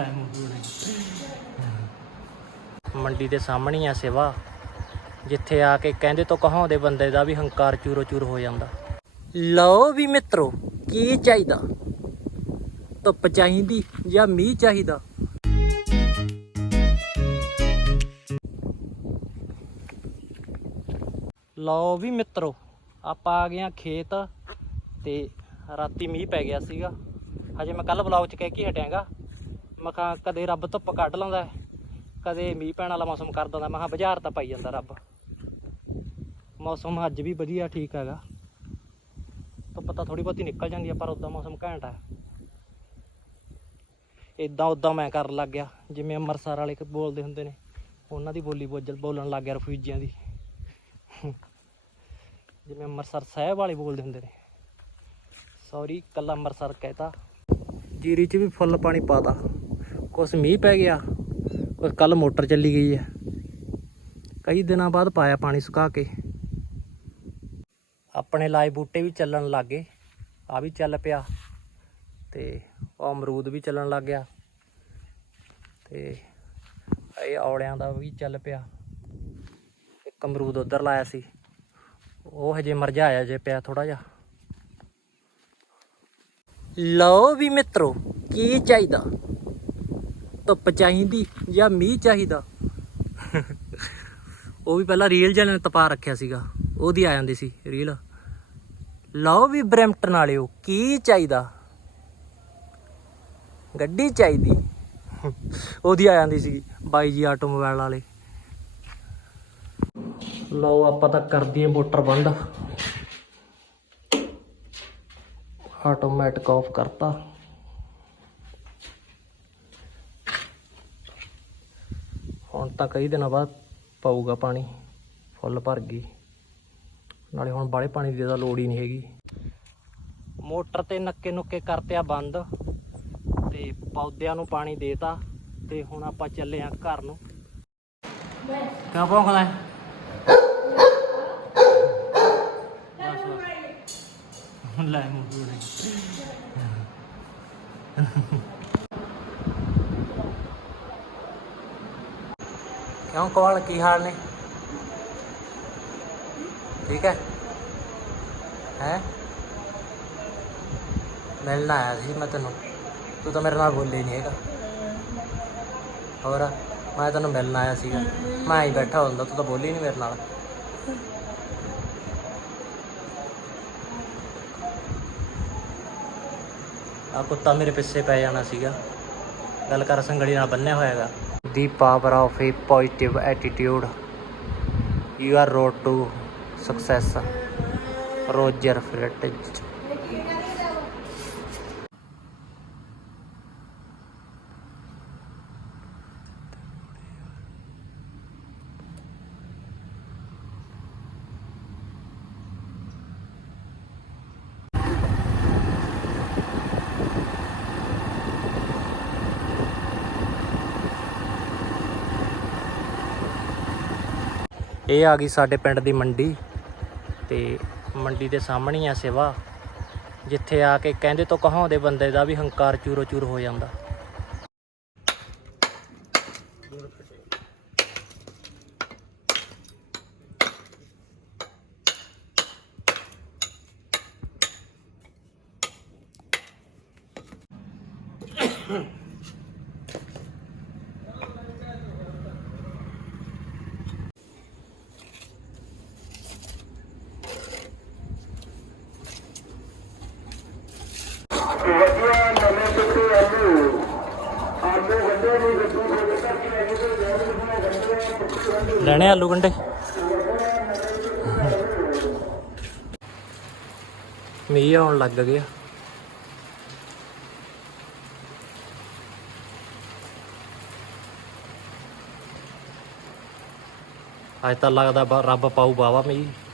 ਲੈ ਮੂੰਹ ਮੰਡੀ ਦੇ ਸਾਹਮਣੇ ਆ ਸੇਵਾ, ਜਿੱਥੇ ਆ ਕੇ ਕਹਿੰਦੇ ਤੋਂ ਕਹਾਉਂਦੇ ਬੰਦੇ ਦਾ ਵੀ ਹੰਕਾਰ ਚੂਰੋ ਚੂਰ ਹੋ ਜਾਂਦਾ। ਲਓ ਵੀ ਮਿੱਤਰੋ, ਕੀ ਚਾਹੀਦਾ? ਧੁੱਪ ਚਾਹੀਦੀ ਜਾਂ ਮੀਂਹ ਚਾਹੀਦਾ? ਲਓ ਵੀ ਮਿੱਤਰੋ, ਆਪਾਂ ਆ ਗਏ ਆ ਖੇਤ ਤੇ ਰਾਤੀ ਮੀਂਹ ਪੈ ਗਿਆ ਸੀਗਾ। ਹਜੇ ਮੈਂ ਕੱਲ ਬਲੌਗ ਚ ਕਹਿ ਕੇ ਹਟਿਆਂਗਾ। ਮਖਾ ਕਦੇ ਰੱਬ ਧੁੱਪ ਕੱਢ ਲਾਉਂਦਾ ਕਦੇ ਮੀਂਹ ਪੈਣ ਵਾਲਾ ਮੌਸਮ ਕਰ ਦਿੰਦਾ, ਮੈਂ ਕਿਹਾ ਬਾਜ਼ਾਰ ਤਾਂ ਪਾਈ ਜਾਂਦਾ ਰੱਬ। ਮੌਸਮ ਅੱਜ ਵੀ ਵਧੀਆ ਠੀਕ ਹੈਗਾ। ਧੁੱਪ ਤਾਂ ਥੋੜੀ ਬਹੁਤੀ ਨਿਕਲ ਜਾਂਦੀ ਆ, ਪਰ ਉਦਾਂ ਮੌਸਮ ਘੈਂਟ ਹੈ। ਇਦਾਂ ਉਦਾਂ ਮੈਂ ਕਰਨ ਲੱਗ ਗਿਆ, ਜਿਵੇਂ ਅੰਮ੍ਰਿਤਸਰ ਵਾਲੇ ਬੋਲਦੇ ਹੁੰਦੇ ਨੇ, ਉਹਨਾਂ ਦੀ ਬੋਲੀ ਬੋਲ ਬੋਲਣ ਲੱਗ ਗਿਆ ਰਫਿਊਜੀਆਂ ਦੀ। ਜਿਵੇਂ ਅੰਮ੍ਰਿਤਸਰ ਸਾਹਿਬ ਵਾਲੇ ਬੋਲਦੇ ਹੁੰਦੇ ਨੇ। ਸੌਰੀ ਕੱਲਾ ਅੰਮ੍ਰਿਤਸਰ ਕਹਿਤਾ ਜੀਰੀ 'ਚ ਵੀ ਫੁੱਲ ਪਾਣੀ ਪਾਤਾ ਕੁਛ ਮੀਂਹ ਪੈ ਗਿਆ ਕੁਛ ਕੱਲ ਮੋਟਰ ਚੱਲੀ ਗਈ ਹੈ। ਕਈ ਦਿਨਾਂ ਬਾਅਦ ਪਾਇਆ ਪਾਣੀ ਸੁਕਾ ਕੇ। ਆਪਣੇ ਲਾਏ ਬੂਟੇ ਵੀ ਚੱਲਣ ਲੱਗੇ ਆ ਵੀ ਚੱਲ ਪਿਆ ਤੇ ਉਹ ਅਮਰੂਦ ਵੀ ਚੱਲਣ ਲੱਗ ਗਿਆ ਤੇ ਇਹ ਔਲਿਆਂ ਦਾ ਵੀ ਚੱਲ ਪਿਆ। ਇੱਕ ਅਮਰੂਦ ਉਧਰ ਲਾਇਆ ਸੀ, ਉਹ ਹਜੇ ਮਰਝਾਇਆ ਜੇ ਪਿਆ ਥੋੜਾ ਜਿਹਾ। ਲਓ ਵੀ ਮਿੱਤਰੋ, ਕੀ ਚਾਹੀਦਾ? ਧੁੱਪ ਚਾਹੀਦੀ ਜਾਂ ਮੀਂਹ ਚਾਹੀਦਾ? ਉਹ ਵੀ ਪਹਿਲਾਂ ਰੀਲ ਜਨ ਤਪਾ ਰੱਖਿਆ ਸੀਗਾ। ਉਹਦੀ ਆ ਜਾਂਦੀ ਸੀ ਰੀਲ। ਲਓ ਵੀ ਬ੍ਰੈਂਪਟਨ ਵਾਲਿਓ, ਕੀ ਚਾਹੀਦਾ? ਗੱਡੀ ਚਾਹੀਦੀ। ਉਹਦੀ ਆ ਜਾਂਦੀ ਸੀ ਬਾਈ ਜੀ ਆਟੋਮੋਬਾਈਲ ਵਾਲੇ। ਲਓ ਆਪਾਂ ਤਾਂ ਕਰ ਦਈਏ ਮੋਟਰ ਬੰਦ। ਆਟੋਮੈਟਿਕ ਆਫ ਕਰਤਾ। ਹੁਣ ਤਾਂ ਕਈ ਦਿਨਾਂ ਬਾਅਦ ਪਾਊਗਾ ਪਾਣੀ, ਫੁੱਲ ਭਰ ਗਈ। ਨਾਲੇ ਹੁਣ ਬਾਲੇ ਪਾਣੀ ਦੀ ਤਾਂ ਲੋੜ ਹੀ ਨਹੀਂ ਹੈਗੀ। ਮੋਟਰ ਤੇ ਨੱਕੇ ਨੁੱਕੇ ਕਰਤਿਆ ਬੰਦ, ਤੇ ਪੌਦਿਆਂ ਨੂੰ ਪਾਣੀ ਦੇਤਾ ਤੇ ਹੁਣ ਆਪਾਂ ਚੱਲੇ ਆ ਘਰ ਨੂੰ। ਕਿਉਂ ਭੌਂਕਦਾ ਹੈ? ਬਸ ਲੈ ਕਿਉਂ ਕੋਲ ਕੀ ਹਾਲ ਨੇ? ਠੀਕ ਹੈ? ਹੈ? ਮਿਲਣ ਆਇਆ ਸੀ ਮੈਂ ਤੈਨੂੰ। ਤੂੰ ਤਾਂ ਮੇਰੇ ਨਾਲ ਬੋਲੇ ਨਹੀਂ ਹੈਗਾ। ਹੋਰ, ਮੈਂ ਤੈਨੂੰ ਮਿਲਣ ਆਇਆ ਸੀਗਾ। ਮੈਂ ਹੀ ਬੈਠਾ ਹੁੰਦਾ, ਤੂੰ ਤਾਂ ਬੋਲੀ ਨਹੀਂ ਮੇਰੇ ਨਾਲ। ਆ ਕੁੱਤਾ ਮੇਰੇ ਪਿੱਛੇ ਪੈ ਜਾਣਾ ਸੀਗਾ। ਗੱਲ ਕਰ ਸੰਗੜੀ ਨਾਲ ਬੰਨਿਆ ਹੋਇਆਗਾ the power of a positive attitude. Your road to success. Roger fritz ਇਹ ਆ ਗਈ ਸਾਡੇ ਪਿੰਡ ਦੀ ਮੰਡੀ ਤੇ ਮੰਡੀ ਦੇ ਸਾਹਮਣੇ ਹੀ ਆ ਸੇਵਾ, ਜਿੱਥੇ ਆ ਕੇ ਕਹਿੰਦੇ ਤੋਂ ਕਹਾਉਂਦੇ ਬੰਦੇ ਦਾ ਵੀ ਹੰਕਾਰ ਚੂਰੋ ਚੂਰ ਹੋ ਜਾਂਦਾ। ਵਧੀਆ ਨਵੇਂ ਚਿੱਟੇ ਆਲੂ ਆਲੂ ਵੱਡੇ ਨਹੀਂ ਗੱਡੂ ਦੇ ਦਿੱਤਾ ਆਲੂ ਦੇ ਜੋੜ ਦੇ ਲੈਣੇ ਆਲੂ ਗੰਡੇ? ਮੀਂਹ ਆਉਣ ਲੱਗ ਗਿਆ। ਅੱਜ ਤਾਂ ਲੱਗਦਾ ਰੱਬ ਪਾਊ ਬਾਵਾ ਮੀਂਹ।